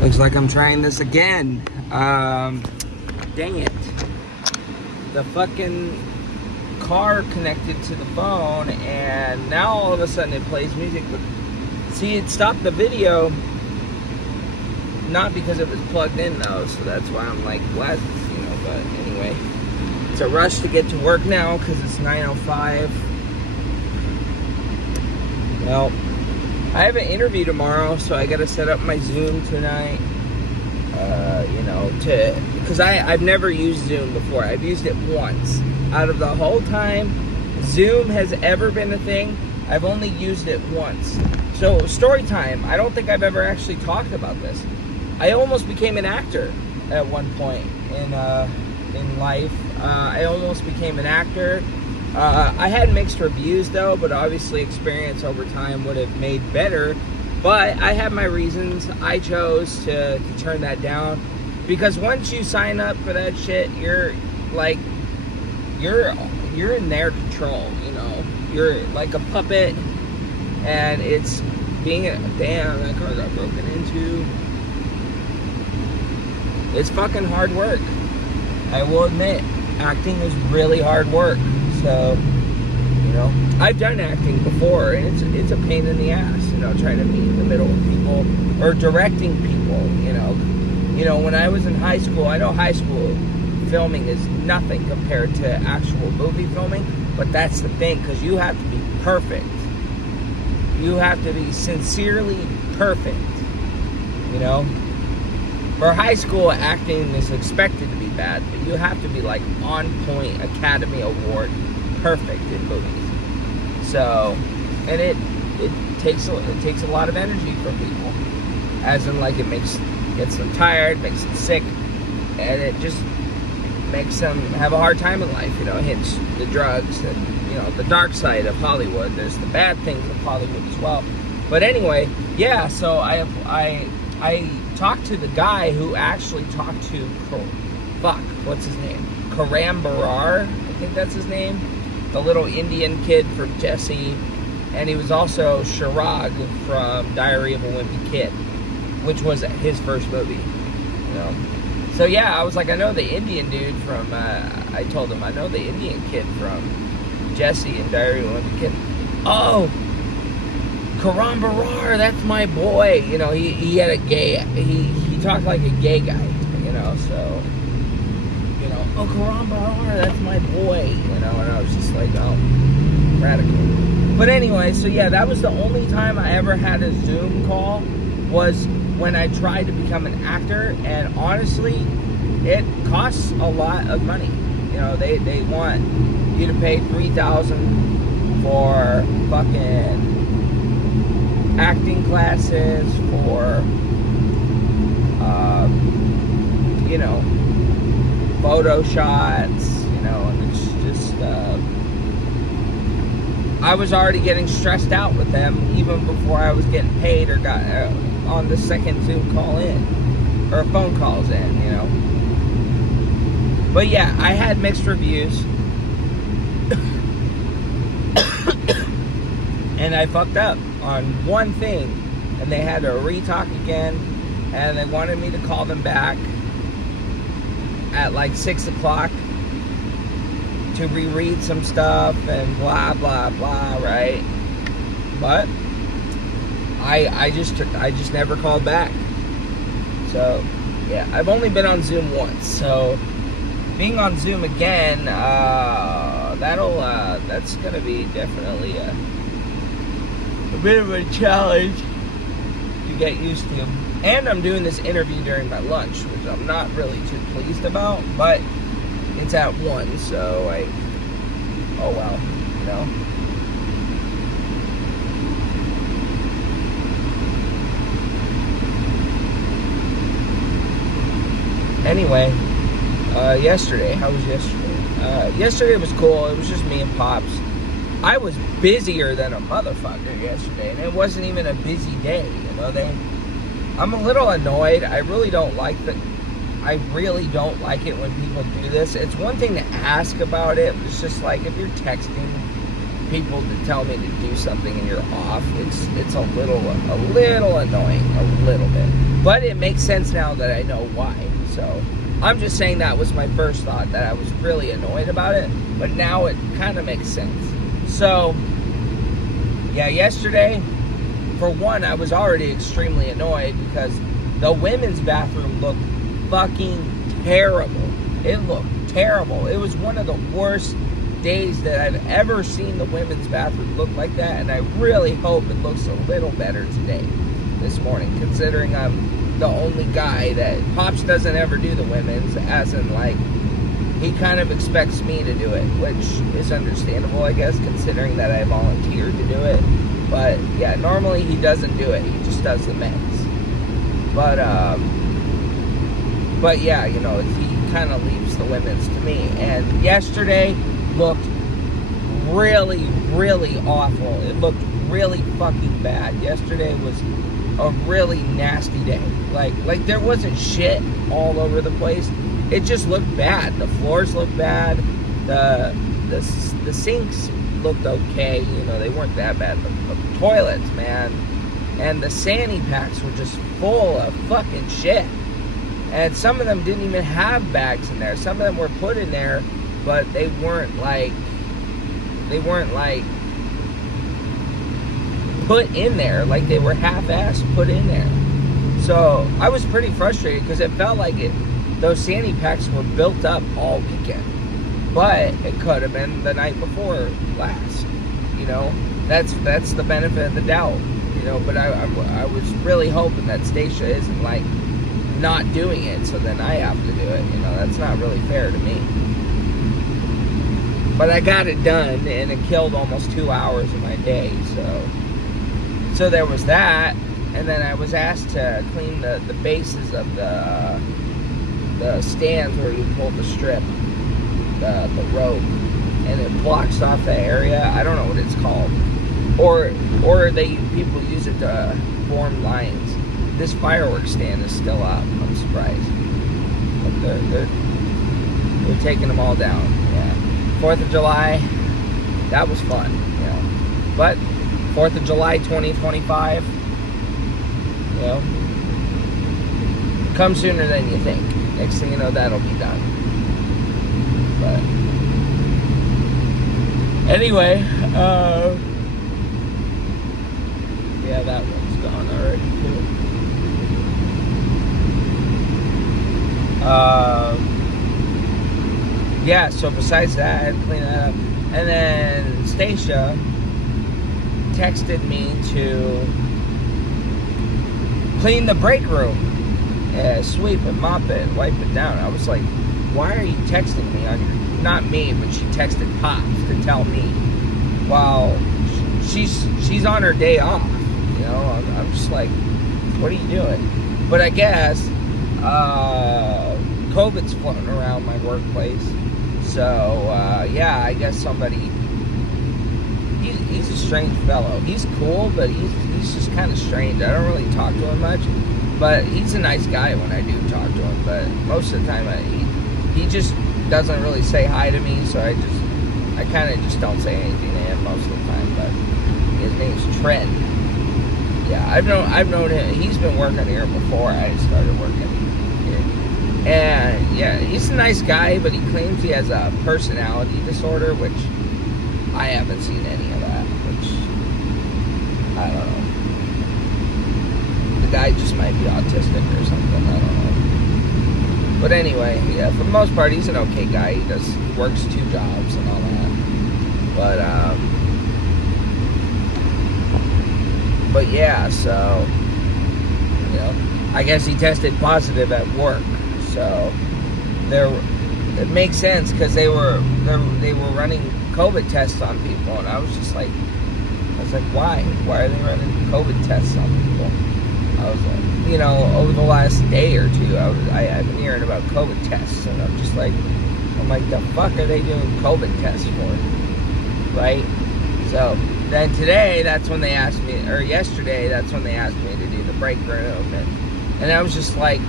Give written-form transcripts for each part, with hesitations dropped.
Looks like I'm trying this again. Dang it. The fucking car connected to the phone, and now all of a sudden it plays music. But see, it stopped the video, not because it was plugged in though, so that's why I'm like, what? You know, but anyway. It's a rush to get to work now because it's 9:05. Well, I have an interview tomorrow, so I gotta set up my Zoom tonight. You know, because I've never used Zoom before. I've used it once. Out of the whole time Zoom has ever been a thing, I've only used it once. So, story time. I don't think I've ever actually talked about this. I almost became an actor at one point in life. I almost became an actor. I had mixed reviews though, but obviously experience over time would have made better. But I have my reasons. I chose to turn that down because once you sign up for that shit, you're in their control. You know, you're like a puppet, and it's being damn, that car got broken into. It's fucking hard work. I will admit, acting is really hard work. So, you know, I've done acting before, and it's a pain in the ass, you know, trying to meet in the middle with people or directing people, you know. You know, when I was in high school, I know high school filming is nothing compared to actual movie filming, but that's the thing, because you have to be perfect. You have to be sincerely perfect, you know. For high school, acting is expected to be bad, but you have to be like on point, Academy Award perfect in movies. So, and it takes a lot of energy from people, as in like gets them tired, makes them sick, and it just makes them have a hard time in life. You know, hence the drugs and, you know, the dark side of Hollywood. There's the bad things of Hollywood as well. But anyway, yeah. So I talked to the guy who actually talked to, what's his name? Karan Brar, I think that's his name. The little Indian kid from Jessie. And he was also Chirag from Diary of a Wimpy Kid, which was his first movie, you know. So yeah, I was like, I know the Indian dude from, I told him, I know the Indian kid from Jessie and Diary of a Wimpy Kid. Oh! Karan Brar, that's my boy. You know, he had a gay, he talked like a gay guy, you know, so, you know, oh, Karan Brar, that's my boy, you know, and I was just like, oh, radical. But anyway, so yeah, that was the only time I ever had a Zoom call, was when I tried to become an actor, and honestly, it costs a lot of money. You know, they want you to pay $3,000 for fucking acting classes, for you know, photo shots, you know, and it's just I was already getting stressed out with them even before I was getting paid or got on the second Zoom call in, or phone calls in, you know. But yeah, I had mixed reviews. And I fucked up on one thing, and they had to re-talk again, and they wanted me to call them back at like 6 o'clock to reread some stuff and blah blah blah, right? But I just never called back. So yeah, I've only been on Zoom once, so being on Zoom again, that's gonna be definitely a bit of a challenge to get used to. And I'm doing this interview during my lunch, which I'm not really too pleased about, but it's at 1, so oh well, you know. Anyway, yesterday, how was yesterday? Yesterday was cool. It was just me and Pops. I was busier than a motherfucker yesterday, and it wasn't even a busy day, you know. I'm a little annoyed. I really don't like it when people do this. It's one thing to ask about it, but it's just like if you're texting people to tell me to do something and you're off, it's a little annoying, a little bit. But it makes sense now that I know why. So I'm just saying that was my first thought, that I was really annoyed about it, but now it kind of makes sense. So yeah, yesterday, for one, I was already extremely annoyed because the women's bathroom looked fucking terrible. It looked terrible. It was one of the worst days that I've ever seen the women's bathroom look like that, and I really hope it looks a little better today, this morning, considering I'm the only guy that Pops doesn't ever do the women's, as in, like, he kind of expects me to do it, which is understandable, I guess, considering that I volunteered to do it. But yeah, normally he doesn't do it, he just does the men's. But yeah, you know, he kind of leaves the women's to me. And yesterday looked really, really awful. It looked really fucking bad. Yesterday was a really nasty day. Like there wasn't shit all over the place. It just looked bad. The floors looked bad. The sinks looked okay. You know, they weren't that bad. But the toilets, man, and the Sanny packs were just full of fucking shit. And some of them didn't even have bags in there. Some of them were put in there, but they weren't like put in there. Like, they were half-assed put in there. So I was pretty frustrated because it felt like those Sandy packs were built up all weekend. But it could have been the night before last. You know, that's the benefit of the doubt. You know, but I was really hoping that Stacia isn't like not doing it, so then I have to do it. You know, that's not really fair to me. But I got it done, and it killed almost 2 hours of my day. So there was that, and then I was asked to clean the bases of the stands where you pull the strip, the rope, and it blocks off the area. I don't know what it's called, or people use it to form lines. This fireworks stand is still up. I'm surprised. But they're taking them all down. Yeah. 4th of July, that was fun. You know. But 4th of July 2025, you know, come sooner than you think. Next thing you know, that'll be done. But anyway, yeah, that one's gone already too. Yeah, so besides that, I had to clean that up. And then Stacia texted me to clean the break room, sweep and mop it and wipe it down. I was like, why are you texting me on your, not me, but she texted Pops to tell me while she's on her day off. You know, I'm just like, what are you doing? But I guess COVID's floating around my workplace. So, yeah, I guess somebody, he's a strange fellow. He's cool, but he's just kind of strange. I don't really talk to him much, but he's a nice guy when I do talk to him. But most of the time, he just doesn't really say hi to me, so I kind of just don't say anything to him most of the time. But his name's Trent. Yeah, I've known him. He's been working here before I started working here. And yeah, he's a nice guy, but he claims he has a personality disorder, which I haven't seen any of that, which I don't know. The guy just might be autistic or something, I don't know. But anyway, yeah, for the most part, he's an okay guy. He works 2 jobs and all that. But yeah, so, you know, I guess he tested positive at work. So it makes sense because they were running COVID tests on people, and I was like, why? Why are they running COVID tests on people? I was like, you know, over the last day or two, I've been hearing about COVID tests, and I'm like, the fuck are they doing COVID tests for? Right? So then today, that's when they asked me, or yesterday, that's when they asked me to do the break room, and I was just like,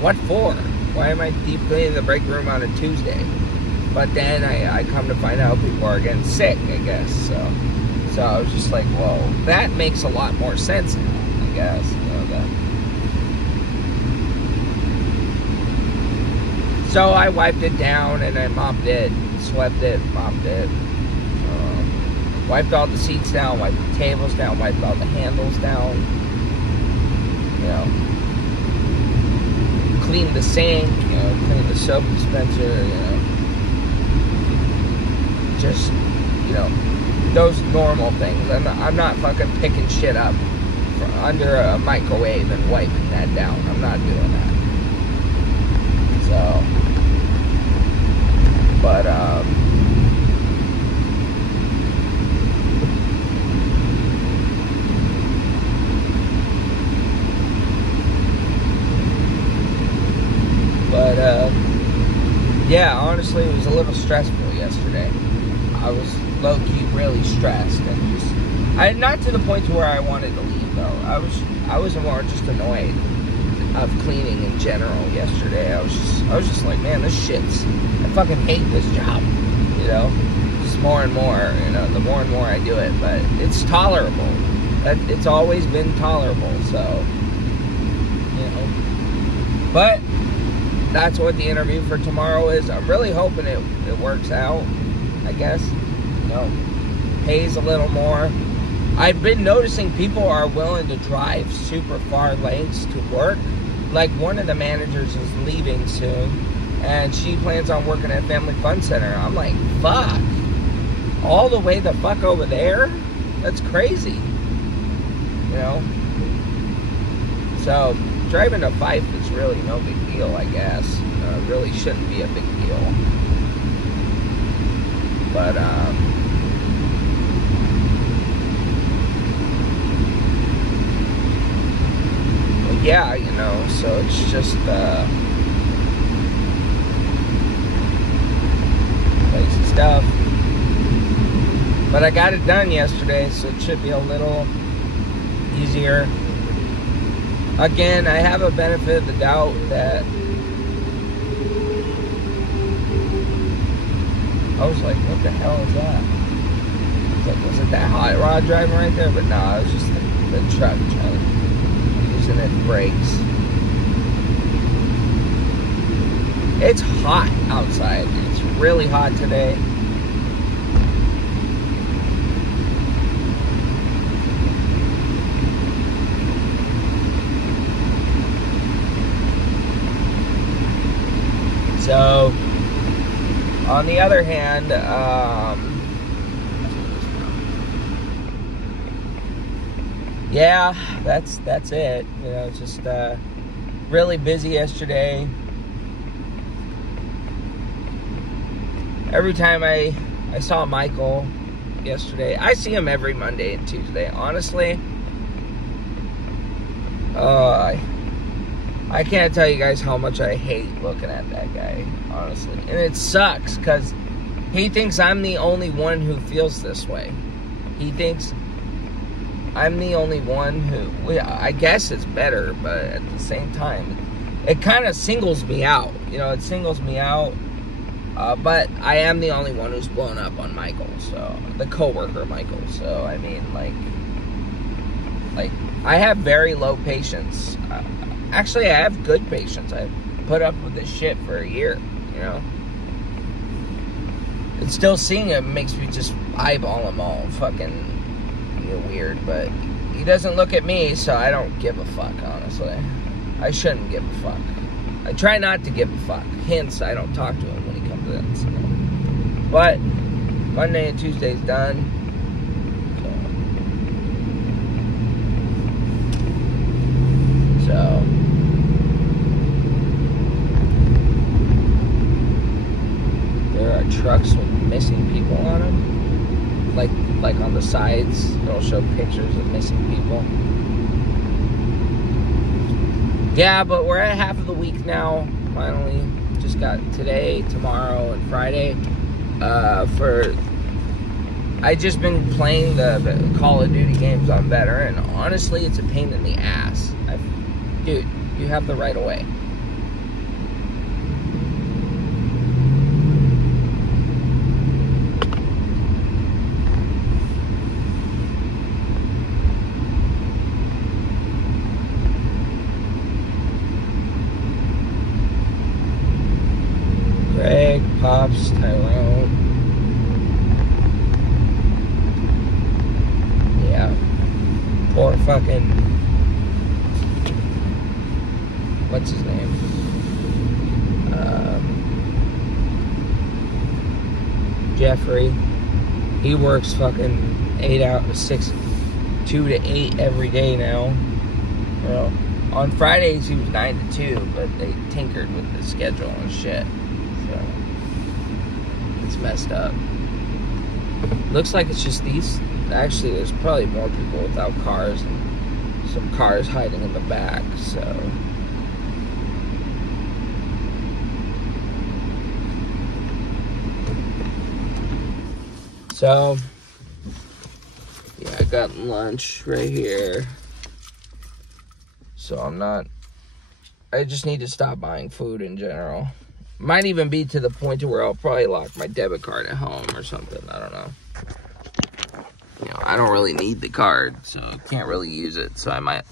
what for? Why am I deep cleaning the break room on a Tuesday? But then I come to find out people are getting sick, I guess. So I was just like, whoa, that makes a lot more sense now, I guess. You know, so I wiped it down and I mopped it, swept it, mopped it. Wiped all the seats down, wiped the tables down, wiped all the handles down. You know, cleaned the sink, you know, cleaned the soap dispenser, you know. Just, you know, those normal things. I'm not fucking picking shit up under a microwave and wiping that down. I'm not doing that. So, but, yeah, honestly, it was a little stressful yesterday. I was low-key really stressed and just, not to the point to where I wanted to leave though. I was more just annoyed of cleaning in general yesterday. I was just like, man, this shit's, I fucking hate this job, you know. Just more and more, you know, the more and more I do it, but it's tolerable. It's always been tolerable, so, you know. But that's what the interview for tomorrow is. I'm really hoping it works out, I guess. You know, pays a little more. I've been noticing people are willing to drive super far lengths to work. Like, one of the managers is leaving soon, and she plans on working at Family Fun Center. I'm like, fuck. All the way the fuck over there? That's crazy. You know? So, driving to Fife is really no big deal, I guess. It really shouldn't be a big deal. But, well, yeah, you know, so it's just, crazy stuff. But I got it done yesterday, so it should be a little easier. Again, I have a benefit of the doubt that I was like, what the hell is that? It's like, was it that hot rod driving right there? But no, it was just the truck using its brakes. It's hot outside. It's really hot today. So, on the other hand, yeah, that's it. You know, just really busy yesterday. Every time I saw Michael yesterday, I see him every Monday and Tuesday. Honestly, I can't tell you guys how much I hate looking at that guy, honestly. And it sucks, because he thinks I'm the only one who feels this way. He thinks I'm the only one who, well, I guess it's better, but at the same time, it kind of singles me out. You know, it singles me out. But I am the only one who's blown up on Michael, so, the coworker Michael. So, I mean, like, I have very low patience. Actually, I have good patience. I've put up with this shit for a year, you know. And still seeing him makes me just eyeball him all fucking, you know, weird. But he doesn't look at me, so I don't give a fuck, honestly. I shouldn't give a fuck. I try not to give a fuck. Hence, I don't talk to him when he comes in. So. But Monday and Tuesday's done. So there are trucks with missing people on them, like on the sides. It'll show pictures of missing people. Yeah, but we're at half of the week now. Finally, just got today, tomorrow, and Friday. I just been playing the Call of Duty games on better, and honestly, it's a pain in the ass. Dude, you have the right of way. Triceratops, Tyrone. Yeah. Poor fucking... What's his name? Jeffrey. He works fucking 8 hours, 2 to 8 every day now. You know, on Fridays he was 9 to 2, but they tinkered with the schedule and shit. So it's messed up. Looks like it's just these. Actually, there's probably more people without cars and some cars hiding in the back. So, yeah, I got lunch right here. So I just need to stop buying food in general. Might even be to the point to where I'll probably lock my debit card at home or something. I don't know. You know, I don't really need the card, so I can't really use it. So I might,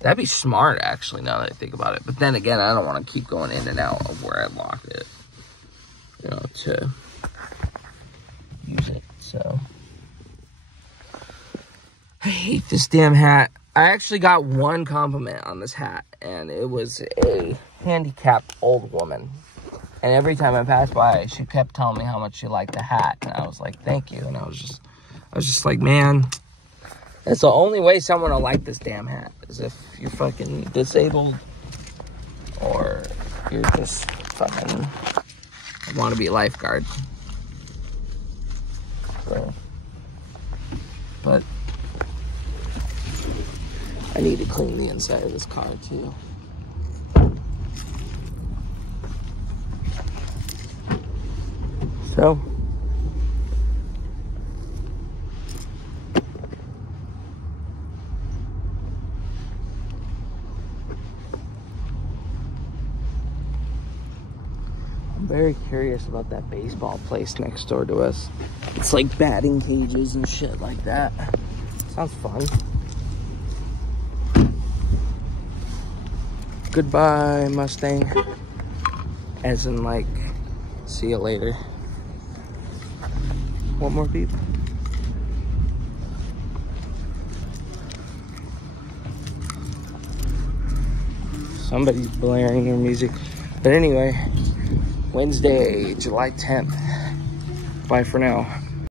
that'd be smart actually now that I think about it. But then again, I don't want to keep going in and out of where I locked it, you know, to use it. So I hate this damn hat. I actually got one compliment on this hat, and it was a handicapped old woman. And every time I passed by, she kept telling me how much she liked the hat, and I was like, thank you. And I was just like, man, that's the only way someone will like this damn hat, is if you're fucking disabled or you're just fucking want to be a lifeguard. So, but I need to clean the inside of this car too. So, I'm very curious about that baseball place next door to us. It's like batting cages and shit like that. Sounds fun. Goodbye, Mustang. As in, like, see you later. One more beep. Somebody's blaring their music. But anyway, Wednesday, July 10th. Bye for now.